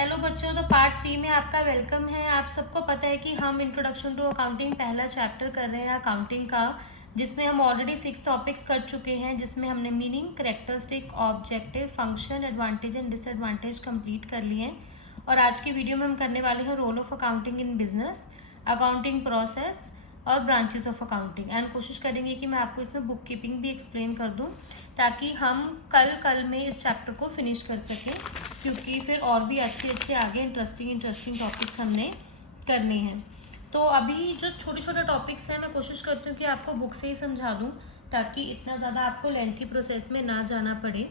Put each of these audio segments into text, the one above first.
Hello बच्चों, तो part 3 में आपका वेलकम है। आप सबको पता है कि हम इंट्रोडक्शन टू अकाउंटिंग पहला चैप्टर कर रहे हैं अकाउंटिंग का, जिसमें हम ऑलरेडी 6 टॉपिक्स कर चुके हैं, जिसमें हमने meaning, characteristic, objective, function, advantage and disadvantage complete कर लिए हैं। और आज की वीडियो में हम करने वाले हैं role of accounting in business, accounting process और ब्रांचेस ऑफ अकाउंटिंग। एंड कोशिश करेंगे कि मैं आपको इसमें बुक कीपिंग भी एक्सप्लेन कर दूं, ताकि हम कल में इस चैप्टर को फिनिश कर सकें, क्योंकि फिर और भी अच्छे आगे इंटरेस्टिंग टॉपिक्स हमने करने हैं। तो अभी जो छोटे छोटे टॉपिक्स हैं मैं कोशिश करती हूँ कि आपको बुक से ही समझा दूँ, ताकि इतना ज़्यादा आपको लेंथी प्रोसेस में ना जाना पड़े।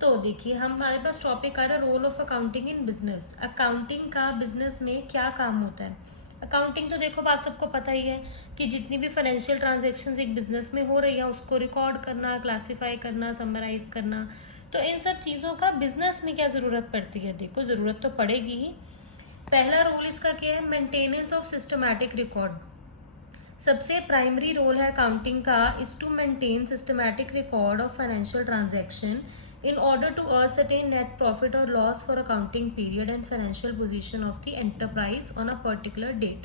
तो देखिए, हमारे पास टॉपिक आ रहा है role of accounting in business. Accounting का बिजनेस में क्या काम होता है। अकाउंटिंग तो देखो आप सबको पता ही है कि जितनी भी फाइनेंशियल ट्रांजैक्शंस एक बिजनेस में हो रही है उसको रिकॉर्ड करना, क्लासीफाई करना, समराइज करना। तो इन सब चीज़ों का बिजनेस में क्या ज़रूरत पड़ती है। देखो, ज़रूरत तो पड़ेगी ही। पहला रोल इसका क्या है, मेंटेनेंस ऑफ सिस्टमैटिक रिकॉर्ड। सबसे प्राइमरी रोल है अकाउंटिंग का is to maintain systematic record of financial transaction in order to ascertain net profit or loss for accounting period and financial position of the enterprise on a particular date।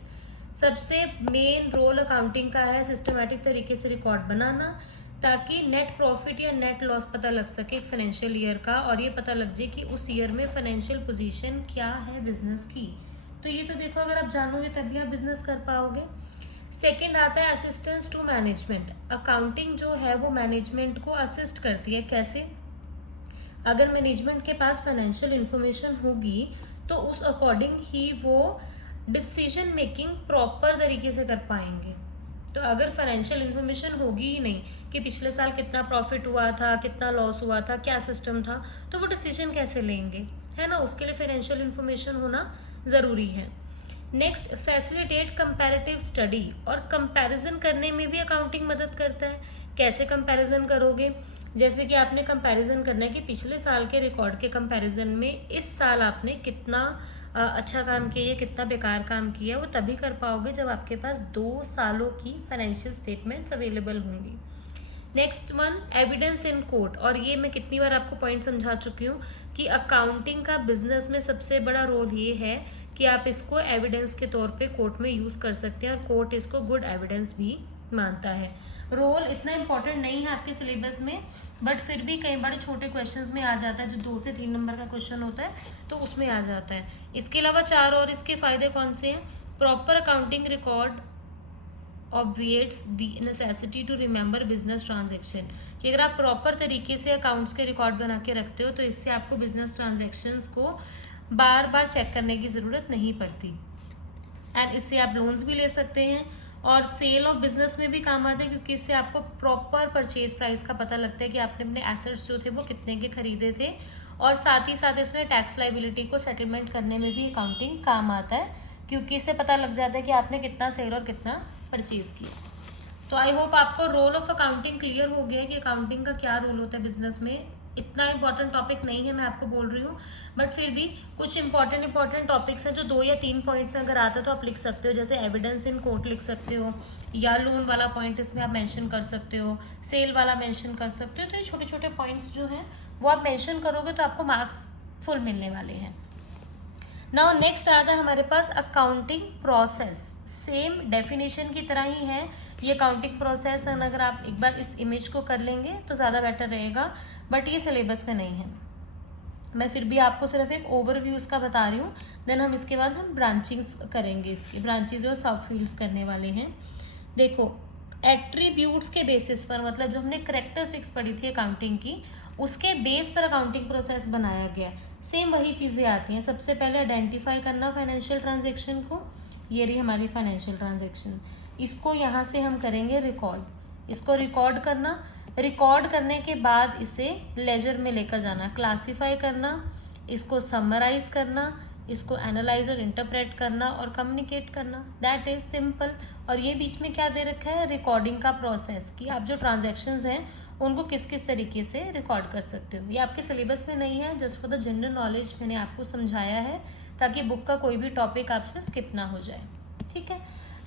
सबसे main role accounting का है systematic तरीके से record बनाना, ताकि net profit या net loss पता लग सके फाइनेंशियल ईयर का, और ये पता लग जाए कि उस ईयर में फाइनेंशियल पोजीशन क्या है बिजनेस की। तो ये तो देखो, अगर आप जानोगे तभी आप बिजनेस कर पाओगे। सेकंड आता है असिस्टेंस टू मैनेजमेंट। अकाउंटिंग जो है वो मैनेजमेंट को असिस्ट करती है। कैसे? अगर मैनेजमेंट के पास फाइनेंशियल इन्फॉर्मेशन होगी तो उस अकॉर्डिंग ही वो डिसीजन मेकिंग प्रॉपर तरीके से कर पाएंगे। तो अगर फाइनेंशियल इन्फॉर्मेशन होगी ही नहीं कि पिछले साल कितना प्रॉफिट हुआ था, कितना लॉस हुआ था, क्या सिस्टम था, तो वो डिसीजन कैसे लेंगे, है ना। उसके लिए फाइनेंशियल इन्फॉर्मेशन होना ज़रूरी है। Next, facilitate comparative study. और कंपैरिजन करने में भी अकाउंटिंग मदद करता है। कैसे कंपैरिजन करोगे? जैसे कि आपने कंपैरिजन करना है कि पिछले साल के रिकॉर्ड के कंपैरिजन में इस साल आपने कितना अच्छा काम किया या कितना बेकार काम किया, वो तभी कर पाओगे जब आपके पास 2 सालों की फाइनेंशियल स्टेटमेंट्स अवेलेबल होंगी। Next one, evidence in court. और ये मैं कितनी बार आपको पॉइंट समझा चुकी हूँ कि अकाउंटिंग का बिजनेस में सबसे बड़ा रोल ये है कि आप इसको एविडेंस के तौर पे कोर्ट में यूज़ कर सकते हैं, और कोर्ट इसको गुड एविडेंस भी मानता है। रोल इतना इंपॉर्टेंट नहीं है आपके सिलेबस में, बट फिर भी कई बड़े छोटे क्वेश्चंस में आ जाता है, जो 2 से 3 नंबर का क्वेश्चन होता है तो उसमें आ जाता है। इसके अलावा 4 और इसके फ़ायदे कौन से हैं। Proper accounting record obviates the necessity to remember business transaction. कि अगर आप प्रॉपर तरीके से अकाउंट्स के रिकॉर्ड बना के रखते हो तो इससे आपको बिजनेस ट्रांजेक्शन्स को बार बार चेक करने की ज़रूरत नहीं पड़ती। एंड इससे आप लोन्स भी ले सकते हैं, और सेल ऑफ बिजनेस में भी काम आता है, क्योंकि इससे आपको प्रॉपर परचेज प्राइस का पता लगता है कि आपने अपने एसेट्स जो थे वो कितने के खरीदे थे। और साथ ही साथ इसमें टैक्स लाइबिलिटी को सेटलमेंट करने में भी अकाउंटिंग काम आता है, क्योंकि इससे पता लग जाता है कि आपने कितना सेल और कितना परचेज किया। तो आई होप आपको रोल ऑफ अकाउंटिंग क्लियर हो गया कि अकाउंटिंग का क्या रोल होता है बिजनेस में। इतना इंपॉर्टेंट टॉपिक नहीं है, मैं आपको बोल रही हूँ, बट फिर भी कुछ इंपॉर्टेंट टॉपिक्स हैं जो 2 या 3 पॉइंट में अगर आता है तो आप लिख सकते हो। जैसे एविडेंस इन कोर्ट लिख सकते हो, या लोन वाला पॉइंट इसमें आप मेंशन कर सकते हो, सेल वाला मेंशन कर सकते हो। तो ये छोटे छोटे पॉइंट्स जो हैं वो आप मेंशन करोगे तो आपको मार्क्स फुल मिलने वाले हैं। नाउ नेक्स्ट आता है हमारे पास अकाउंटिंग प्रोसेस। सेम डेफिनेशन की तरह ही है ये अकाउंटिंग प्रोसेस। अगर आप एक बार इस इमेज को कर लेंगे तो ज़्यादा बेटर रहेगा, बट ये सिलेबस में नहीं है। मैं फिर भी आपको सिर्फ एक ओवरव्यू इसका बता रही हूँ। देन हम इसके बाद हम ब्रांचिंग्स करेंगे, इसकी ब्रांचेज और सब फील्ड्स करने वाले हैं। देखो, एट्रीब्यूट्स के बेसिस पर, मतलब जो हमने करेक्टरिस्टिक्स पढ़ी थी अकाउंटिंग की, उसके बेस पर अकाउंटिंग प्रोसेस बनाया गया। सेम वही चीज़ें आती हैं। सबसे पहले आइडेंटिफाई करना फाइनेंशियल ट्रांजेक्शन को। ये रही हमारी फाइनेंशियल ट्रांजेक्शन, इसको यहाँ से हम करेंगे रिकॉर्ड। इसको रिकॉर्ड करना, रिकॉर्ड करने के बाद इसे लेजर में लेकर जाना, क्लासीफाई करना, इसको समराइज करना, इसको एनालाइज और इंटरप्रेट करना और कम्युनिकेट करना। That is simple. और ये बीच में क्या दे रखा है, रिकॉर्डिंग का प्रोसेस, कि आप जो ट्रांजेक्शन्स हैं उनको किस किस तरीके से रिकॉर्ड कर सकते हो। ये आपके सिलेबस में नहीं है, just for the general knowledge मैंने आपको समझाया है, ताकि बुक का कोई भी टॉपिक आपसे स्किप ना हो जाए। ठीक है,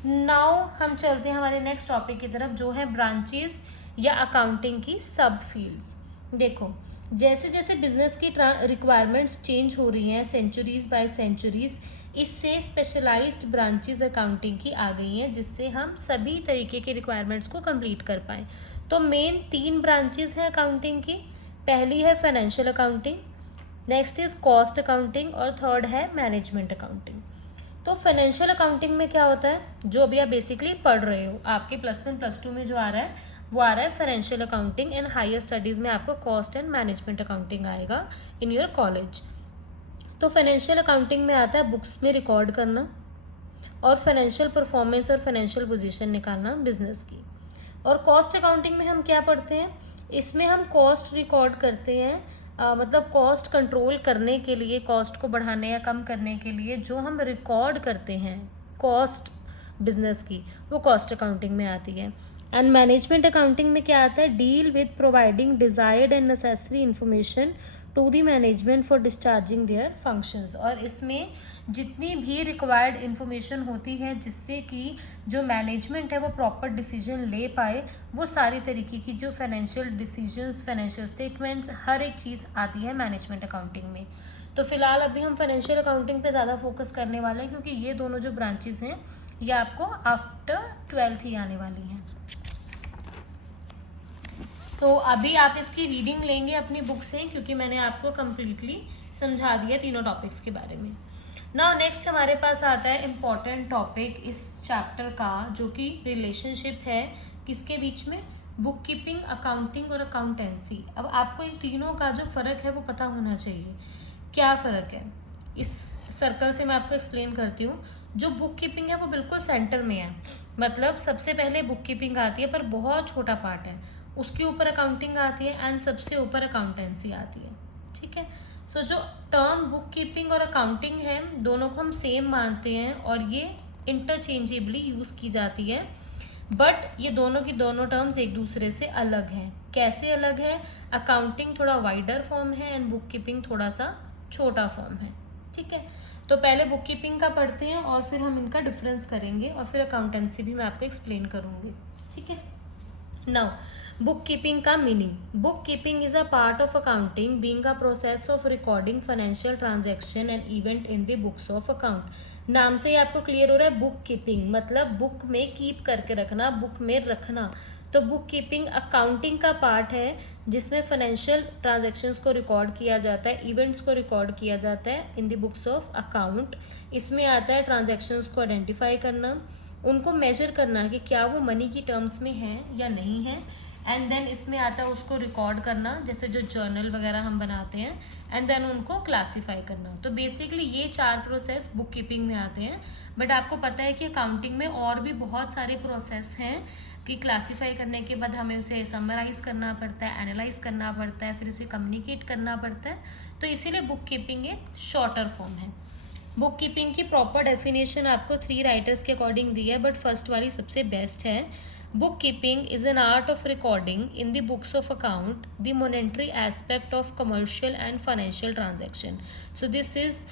नाउ हम चलते हैं हमारे नेक्स्ट टॉपिक की तरफ, जो है ब्रांचेस या अकाउंटिंग की सब फील्ड्स। देखो, जैसे जैसे बिजनेस की रिक्वायरमेंट्स चेंज हो रही हैं सेंचुरीज बाय सेंचुरीज, इससे स्पेशलाइज्ड ब्रांचेस अकाउंटिंग की आ गई हैं जिससे हम सभी तरीके के रिक्वायरमेंट्स को कंप्लीट कर पाएँ। तो मेन 3 ब्रांचेस हैं अकाउंटिंग की। पहली है financial accounting, next is cost accounting और थर्ड है मैनेजमेंट अकाउंटिंग। तो फाइनेंशियल अकाउंटिंग में क्या होता है, जो अभी आप बेसिकली पढ़ रहे हो, आपके +1 +2 में जो आ रहा है वो आ रहा है financial accounting, and higher studies में आपको कॉस्ट एंड मैनेजमेंट अकाउंटिंग आएगा इन योर कॉलेज। तो फाइनेंशियल अकाउंटिंग में आता है बुक्स में रिकॉर्ड करना और फाइनेंशियल परफॉर्मेंस और फाइनेंशियल पोजीशन निकालना बिजनेस की। और कॉस्ट अकाउंटिंग में हम क्या पढ़ते हैं, इसमें हम कॉस्ट रिकॉर्ड करते हैं, मतलब कॉस्ट कंट्रोल करने के लिए, कॉस्ट को बढ़ाने या कम करने के लिए जो हम रिकॉर्ड करते हैं कॉस्ट बिजनेस की, वो कॉस्ट अकाउंटिंग में आती है। एंड मैनेजमेंट अकाउंटिंग में क्या आता है, deal with providing desired and necessary information to the management for discharging their functions. और इसमें जितनी भी रिक्वायर्ड इन्फॉर्मेशन होती है जिससे कि जो मैनेजमेंट है वो प्रॉपर डिसीजन ले पाए, वो सारी तरीके की जो फाइनेंशियल डिसीजंस, फाइनेंशियल स्टेटमेंट्स, हर एक चीज़ आती है मैनेजमेंट अकाउंटिंग में। तो फिलहाल अभी हम फाइनेंशियल अकाउंटिंग पे ज़्यादा फोकस करने वाले हैं क्योंकि ये दोनों जो ब्रांचेस हैं ये आपको आफ्टर 12th ही आने वाली हैं। सो अभी आप इसकी रीडिंग लेंगे अपनी बुक से क्योंकि मैंने आपको कम्प्लीटली समझा दिया तीनों टॉपिक्स के बारे में। नाउ नेक्स्ट हमारे पास आता है इम्पॉर्टेंट टॉपिक इस चैप्टर का, जो कि रिलेशनशिप है किसके बीच में, बुक कीपिंग, अकाउंटिंग और अकाउंटेंसी। अब आपको इन तीनों का जो फ़र्क है वो पता होना चाहिए। क्या फ़र्क है, इस सर्कल से मैं आपको एक्सप्लेन करती हूँ। जो बुक कीपिंग है वो बिल्कुल सेंटर में है, मतलब सबसे पहले बुक कीपिंग आती है पर बहुत छोटा पार्ट है, उसके ऊपर अकाउंटिंग आती है एंड सबसे ऊपर अकाउंटेंसी आती है। ठीक है, सो जो टर्म बुक कीपिंग और अकाउंटिंग है दोनों को हम सेम मानते हैं और ये इंटरचेंजेबली यूज़ की जाती है, बट ये दोनों की दोनों टर्म्स एक दूसरे से अलग हैं। कैसे अलग है, अकाउंटिंग थोड़ा वाइडर फॉर्म है एंड बुक कीपिंग थोड़ा सा छोटा फॉर्म है। ठीक है, तो पहले बुक कीपिंग का पढ़ते हैं और फिर हम इनका डिफरेंस करेंगे और फिर अकाउंटेंसी भी मैं आपको एक्सप्लेन करूँगी। ठीक है, नाउ बुक कीपिंग का meaning, book keeping is a part of accounting being a process of recording financial transaction and event in the books of account. नाम से ही आपको क्लियर हो रहा है, बुक कीपिंग मतलब बुक में कीप करके रखना, बुक में रखना। तो बुक कीपिंग अकाउंटिंग का पार्ट है जिसमें फाइनेंशियल ट्रांजैक्शंस को रिकॉर्ड किया जाता है, इवेंट्स को रिकॉर्ड किया जाता है in the books of account. इसमें आता है ट्रांजैक्शंस को आइडेंटिफाई करना, उनको मेजर करना कि क्या वो मनी की टर्म्स में है या नहीं है, एंड देन इसमें आता है उसको रिकॉर्ड करना, जैसे जो जर्नल वगैरह हम बनाते हैं, एंड देन उनको क्लासीफाई करना। तो बेसिकली ये 4 प्रोसेस बुक कीपिंग में आते हैं, बट आपको पता है कि अकाउंटिंग में और भी बहुत सारे प्रोसेस हैं कि क्लासीफाई करने के बाद हमें उसे समराइज़ करना पड़ता है, एनालाइज करना पड़ता है, फिर उसे कम्युनिकेट करना पड़ता है। तो इसीलिए बुक कीपिंग एक शॉर्टर फॉर्म है। बुक कीपिंग की प्रॉपर डेफिनेशन आपको 3 राइटर्स के अकॉर्डिंग दी है, बट फर्स्ट वाली सबसे बेस्ट है। Book keeping is an art of recording in the books of account the monetary aspect of commercial and financial transaction. So this is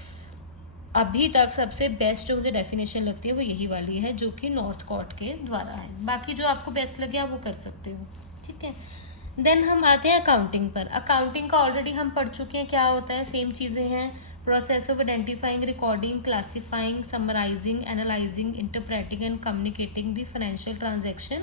अभी तक सबसे बेस्ट जो मुझे डेफिनेशन लगती है वो यही वाली है, जो कि नॉर्थ कॉट के द्वारा है। बाकी जो आपको बेस्ट लगे आप वो कर सकते हो। ठीक है, देन हम आते हैं अकाउंटिंग पर। अकाउंटिंग का ऑलरेडी हम पढ़ चुके हैं, क्या होता है, सेम चीज़ें हैं। Process of identifying, recording, classifying, summarising, analysing, interpreting and communicating the financial transaction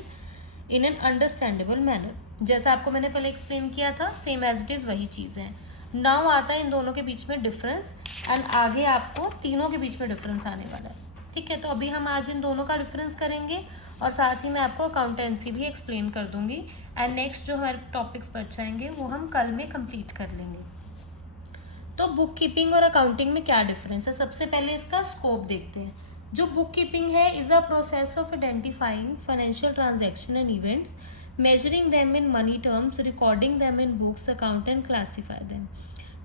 in an understandable manner. जैसा आपको मैंने पहले एक्सप्लेन किया था, सेम एज इट इज़ वही चीज़ है। नाउ आता है इन दोनों के बीच में डिफरेंस, एंड आगे आपको तीनों के बीच में डिफरेंस आने वाला है। ठीक है, तो अभी हम आज इन दोनों का डिफरेंस करेंगे और साथ ही मैं आपको अकाउंटेंसी भी एक्सप्लेन कर दूंगी, एंड नेक्स्ट जो हमारे टॉपिक्स बच जाएंगे वो हम कल में कंप्लीट कर लेंगे। तो बुक कीपिंग और अकाउंटिंग में क्या डिफरेंस है, सबसे पहले इसका स्कोप देखते हैं। जो बुक कीपिंग है is a process of identifying financial transaction and events, measuring them in money terms, recording them in books, account and classify them।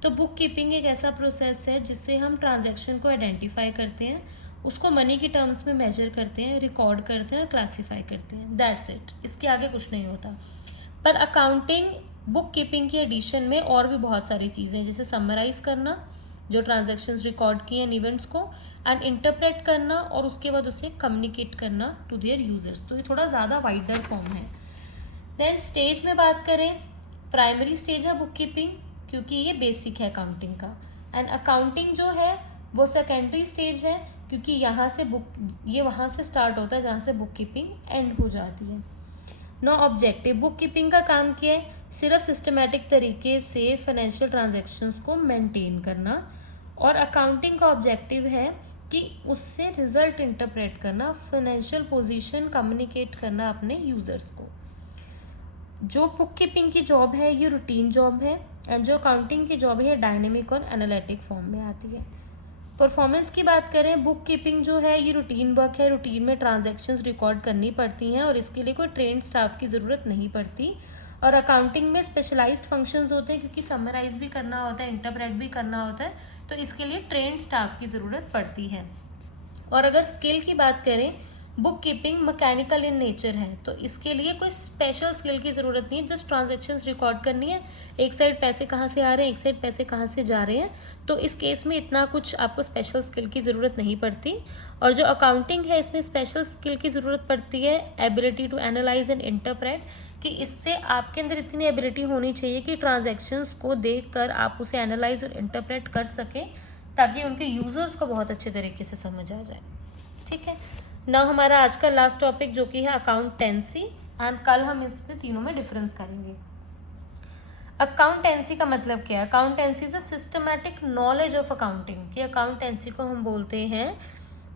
तो बुक कीपिंग एक ऐसा प्रोसेस है जिससे हम ट्रांजैक्शन को आइडेंटिफाई करते हैं, उसको मनी की टर्म्स में मेजर करते हैं, रिकॉर्ड करते हैं और क्लासीफाई करते हैं। दैट्स इट, इसके आगे कुछ नहीं होता। पर अकाउंटिंग बुक कीपिंग की एडिशन में और भी बहुत सारी चीज़ें, जैसे समराइज करना जो ट्रांजैक्शंस रिकॉर्ड किए हैं इवेंट्स को, एंड इंटरप्रेट करना और उसके बाद उसे कम्युनिकेट करना टू देयर यूजर्स। तो ये थोड़ा ज़्यादा वाइडर फॉर्म है। देन स्टेज में बात करें प्राइमरी स्टेज है बुक कीपिंग, क्योंकि ये बेसिक है अकाउंटिंग का। एंड अकाउंटिंग जो है वो सेकेंडरी स्टेज है, क्योंकि यहाँ से ये वहाँ से स्टार्ट होता है जहाँ से बुक कीपिंग एंड हो जाती है। नो ऑब्जेक्टिव, बुक कीपिंग का काम क्या है? सिर्फ सिस्टमेटिक तरीके से फाइनेंशियल ट्रांजैक्शंस को मेंटेन करना, और अकाउंटिंग का ऑब्जेक्टिव है कि उससे रिजल्ट इंटरप्रेट करना, फाइनेंशियल पोजीशन कम्युनिकेट करना अपने यूजर्स को। जो बुक कीपिंग की जॉब है ये रूटीन जॉब है, एंड जो अकाउंटिंग की जॉब है ये डायनेमिक और एनालिटिक फॉर्म में आती है। परफॉर्मेंस की बात करें, बुक कीपिंग जो है ये रूटीन वर्क है, रूटीन में ट्रांजैक्शंस रिकॉर्ड करनी पड़ती हैं और इसके लिए कोई ट्रेंड स्टाफ की ज़रूरत नहीं पड़ती। और अकाउंटिंग में स्पेशलाइज्ड फंक्शंस होते हैं, क्योंकि समराइज भी करना होता है, इंटरप्रेट भी करना होता है, तो इसके लिए ट्रेंड स्टाफ की ज़रूरत पड़ती है। और अगर स्किल की बात करें, book keeping mechanical in nature है, तो इसके लिए कोई स्पेशल स्किल की ज़रूरत नहीं है, जस्ट ट्रांजैक्शंस रिकॉर्ड करनी है, एक साइड पैसे कहाँ से आ रहे हैं, एक साइड पैसे कहाँ से जा रहे हैं, तो इस केस में इतना कुछ आपको स्पेशल स्किल की ज़रूरत नहीं पड़ती। और जो अकाउंटिंग है इसमें स्पेशल स्किल की ज़रूरत पड़ती है, ability to analyse and interpret, कि इससे आपके अंदर इतनी एबिलिटी होनी चाहिए कि ट्रांजैक्शंस को देख कर आप उसे एनालाइज और इंटरप्रेट कर सकें, ताकि उनके यूज़र्स को बहुत अच्छे तरीके से समझ आ जाए। ठीक है, ना हमारा आज का लास्ट टॉपिक जो कि है अकाउंटेंसी, एंड कल हम इसमें तीनों में डिफरेंस करेंगे। अकाउंटेंसी का मतलब क्या है? Accountancy is a systematic knowledge of accounting, कि अकाउंटेंसी को हम बोलते हैं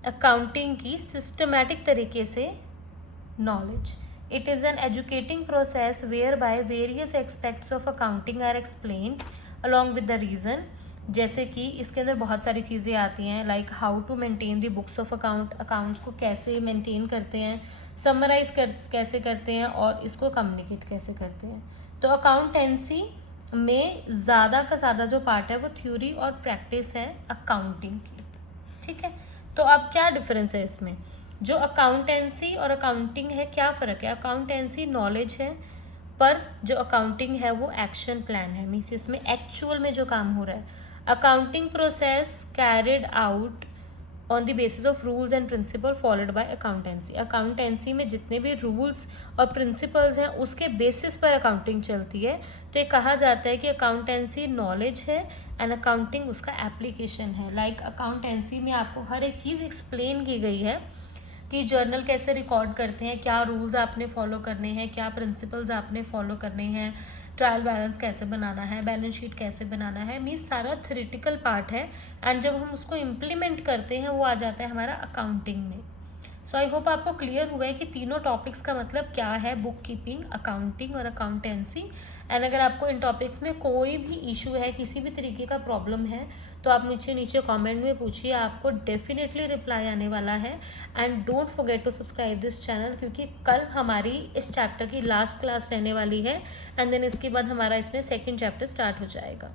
अकाउंटिंग की सिस्टमैटिक तरीके से knowledge. It is an educating process whereby various aspects of accounting are explained along with the reason. जैसे कि इसके अंदर बहुत सारी चीज़ें आती हैं, like how to maintain the books of account, accounts को कैसे मेंटेन करते हैं, समराइज कैसे करते हैं, और इसको कम्युनिकेट कैसे करते हैं। तो अकाउंटेंसी में ज़्यादा का ज़्यादा जो पार्ट है वो थ्योरी और प्रैक्टिस है अकाउंटिंग की। ठीक है, तो अब क्या डिफरेंस है इसमें? जो अकाउंटेंसी और अकाउंटिंग है, क्या फ़र्क है? अकाउंटेंसी नॉलेज है, पर जो अकाउंटिंग है वो एक्शन प्लान है, मीन्स इसमें एक्चुअल में जो काम हो रहा है। Accounting process carried out on the basis of rules and principle followed by accountancy. Accountancy में जितने भी रूल्स और प्रिंसिपल्स हैं उसके बेसिस पर अकाउंटिंग चलती है, तो ये कहा जाता है कि अकाउंटेंसी नॉलेज है एंड अकाउंटिंग उसका एप्लीकेशन है। लाइक अकाउंटेंसी में आपको हर एक चीज़ एक्सप्लेन की गई है कि जर्नल कैसे रिकॉर्ड करते हैं, क्या रूल्स आपने फॉलो करने हैं, क्या प्रिंसिपल्स आपने फॉलो करने हैं, ट्रायल बैलेंस कैसे बनाना है, बैलेंस शीट कैसे बनाना है, मीन्स सारा थ्योरेटिकल पार्ट है, एंड जब हम उसको इम्प्लीमेंट करते हैं वो आ जाता है हमारा अकाउंटिंग में। सो आई होप आपको क्लियर हुआ है कि तीनों टॉपिक्स का मतलब क्या है, बुक कीपिंग, अकाउंटिंग और अकाउंटेंसी। एंड अगर आपको इन टॉपिक्स में कोई भी इशू है, किसी भी तरीके का प्रॉब्लम है, तो आप नीचे कमेंट में पूछिए, आपको डेफिनेटली रिप्लाई आने वाला है। And don't forget to subscribe this channel, क्योंकि कल हमारी इस चैप्टर की लास्ट क्लास रहने वाली है, एंड देन इसके बाद हमारा इसमें सेकेंड चैप्टर स्टार्ट हो जाएगा।